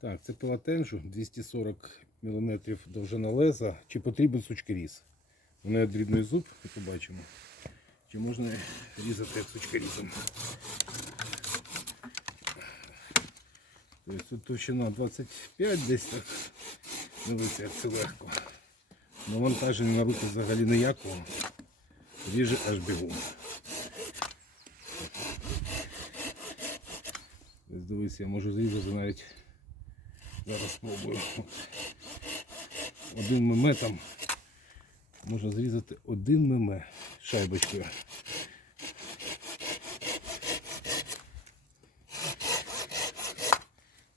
Так, це пилотенжу 240 мм довжина леза. Чи потрібен сучкоріз? У неї дрібний зуб, і побачимо. Чи можна різати сучкорізом? Тобто тут товщина 25 десь так. Дивіться, як це легко. Навантаження на руки взагалі ніякого. Ріже аж бігом. Дивись, я можу зрізати навіть. Зараз спробую. Один мм там. Можна зрізати один мм шайбочкою.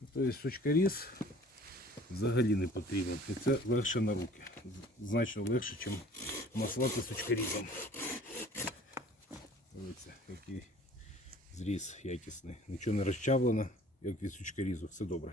Тобто сучкоріз взагалі не потрібен. І це легше на руки. Значно легше, ніж маслати сучкорізом. Дивіться, який зріз якісний. Нічого не розчавлено, як від сучкорізу. Все добре.